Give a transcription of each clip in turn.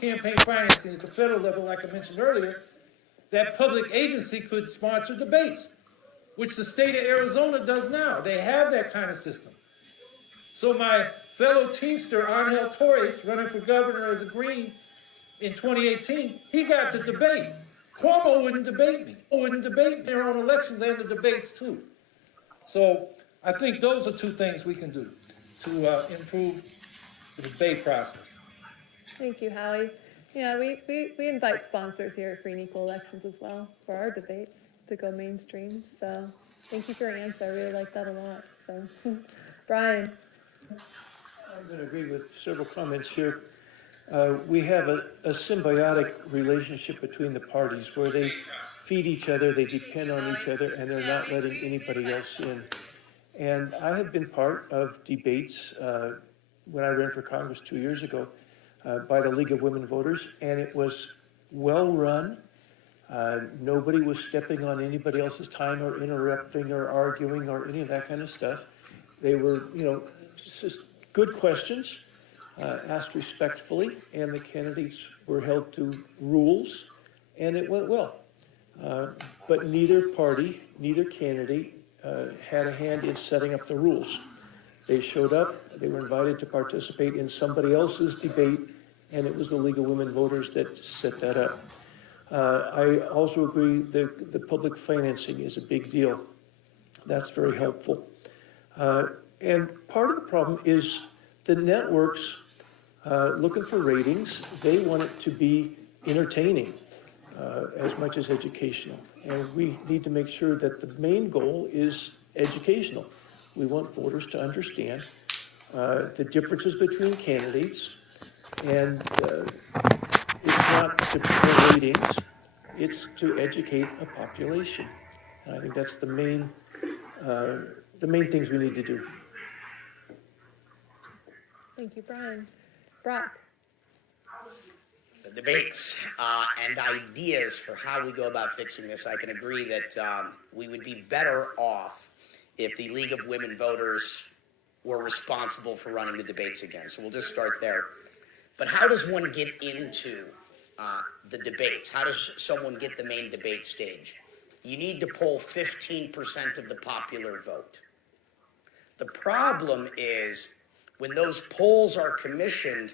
campaign financing at the federal level, like I mentioned earlier, that public agency could sponsor debates, which the state of Arizona does now. They have that kind of system. So my fellow Teamster, Angel Torres, running for governor as a Green in 2018, he got to debate. Cuomo wouldn't debate me. Wouldn't debate their own elections and the debates too. So I think those are two things we can do to improve the debate process. Thank you, Howie. Yeah, we invite sponsors here at Free and Equal Elections as well for our debates to go mainstream. So thank you for your answer. I really like that a lot. So, Brian. I'm going to agree with several comments here. We have a symbiotic relationship between the parties where they feed each other, they depend on each other, and they're not letting anybody else in. And I have been part of debates when I ran for Congress 2 years ago by the League of Women Voters, and it was well run. Nobody was stepping on anybody else's time or interrupting or arguing or any of that kind of stuff. They were, just good questions, asked respectfully, and the candidates were held to rules, and it went well. But neither party, neither candidate had a hand in setting up the rules. They showed up, they were invited to participate in somebody else's debate, and it was the League of Women Voters that set that up. I also agree that the public financing is a big deal. That's very helpful. And part of the problem is the networks looking for ratings. They want it to be entertaining as much as educational. And we need to make sure that the main goal is educational. We want voters to understand the differences between candidates. And it's not to pull ratings, it's to educate a population. And I think that's the main things we need to do. Thank you, Brian. Brock. The debates and ideas for how we go about fixing this, I can agree that we would be better off if the League of Women Voters were responsible for running the debates again. So we'll just start there. But how does one get into the debates? How does someone get the main debate stage? You need to poll 15% of the popular vote. The problem is when those polls are commissioned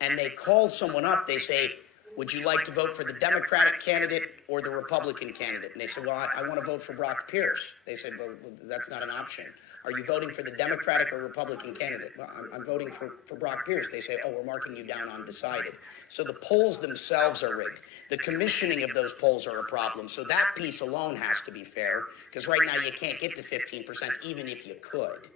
and they call someone up, they say, would you like to vote for the Democratic candidate or the Republican candidate? And they say, well, I want to vote for Brock Pierce. They said, well, that's not an option. Are you voting for the Democratic or Republican candidate? Well, I'm voting for Brock Pierce. They say, oh, we're marking you down undecided. So the polls themselves are rigged. The commissioning of those polls are a problem. So that piece alone has to be fair, because right now you can't get to 15%, even if you could.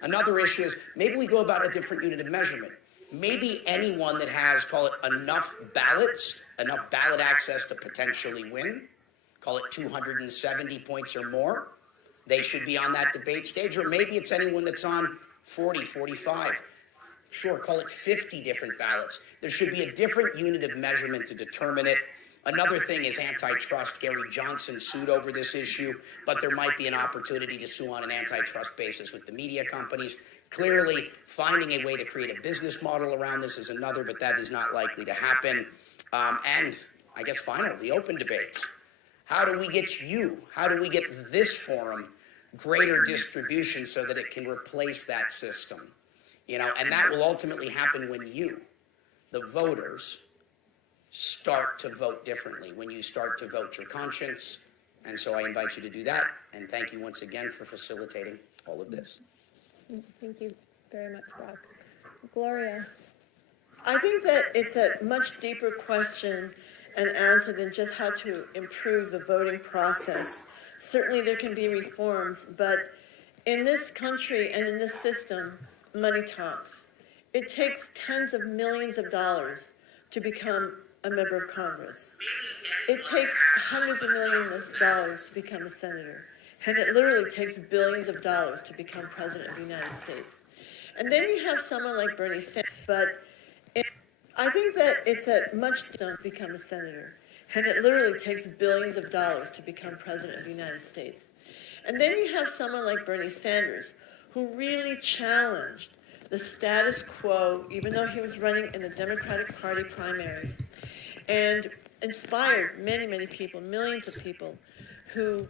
Another issue is maybe we go about a different unit of measurement. Maybe anyone that has, call it enough ballots, enough ballot access to potentially win, call it 270 points or more, they should be on that debate stage. Or maybe it's anyone that's on 40, 45. Sure, call it 50 different ballots. There should be a different unit of measurement to determine it. Another thing is antitrust. Gary Johnson sued over this issue, but there might be an opportunity to sue on an antitrust basis with the media companies. Clearly, finding a way to create a business model around this is another, but that is not likely to happen. And I guess finally, the open debates. How do we get how do we get this forum greater distribution so that it can replace that system? And that will ultimately happen when you, the voters, start to vote differently, when you start to vote your conscience. And so I invite you to do that. And thank you once again for facilitating all of this. Thank you very much, Brock. Gloria. I think that it's a much deeper question and answer than just how to improve the voting process. Certainly there can be reforms, but in this country and in this system, money talks. It takes tens of millions of dollars to become a member of Congress. It takes hundreds of millions of dollars to become a senator. And it literally takes billions of dollars to become president of the United States. And then you have someone like Bernie Sanders, but I think that it's a much to become a senator. And it literally takes billions of dollars to become president of the United States. And then you have someone like Bernie Sanders, who really challenged the status quo, even though he was running in the Democratic Party primaries, and inspired many, many people, millions of people, who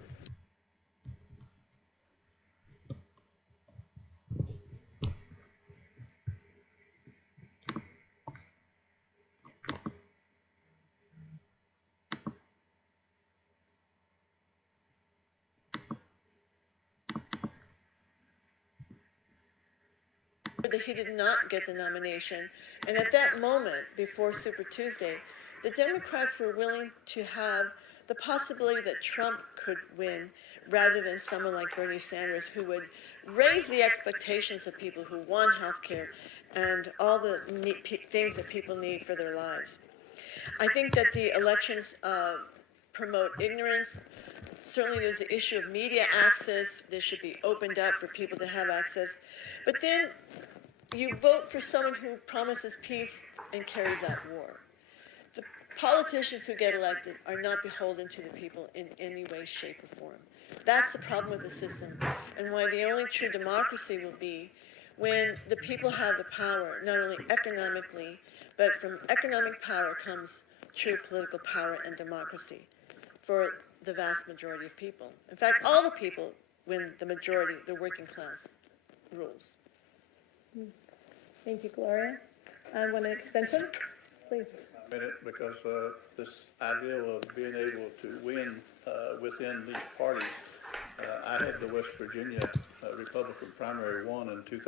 that he did not get the nomination. And at that moment, before Super Tuesday, the Democrats were willing to have the possibility that Trump could win rather than someone like Bernie Sanders, who would raise the expectations of people who want health care and all the things that people need for their lives. I think that the elections promote ignorance. Certainly there's the issue of media access. This should be opened up for people to have access. But then you vote for someone who promises peace and carries out war. The politicians who get elected are not beholden to the people in any way, shape, or form. That's the problem with the system, and why the only true democracy will be when the people have the power, not only economically, but from economic power comes true political power and democracy for the vast majority of people. In fact, all the people when the majority, the working class, rules. Thank you, Gloria. Want an extension? Please. Minute, because this idea of being able to win within these parties, I had the West Virginia Republican primary won in 2000.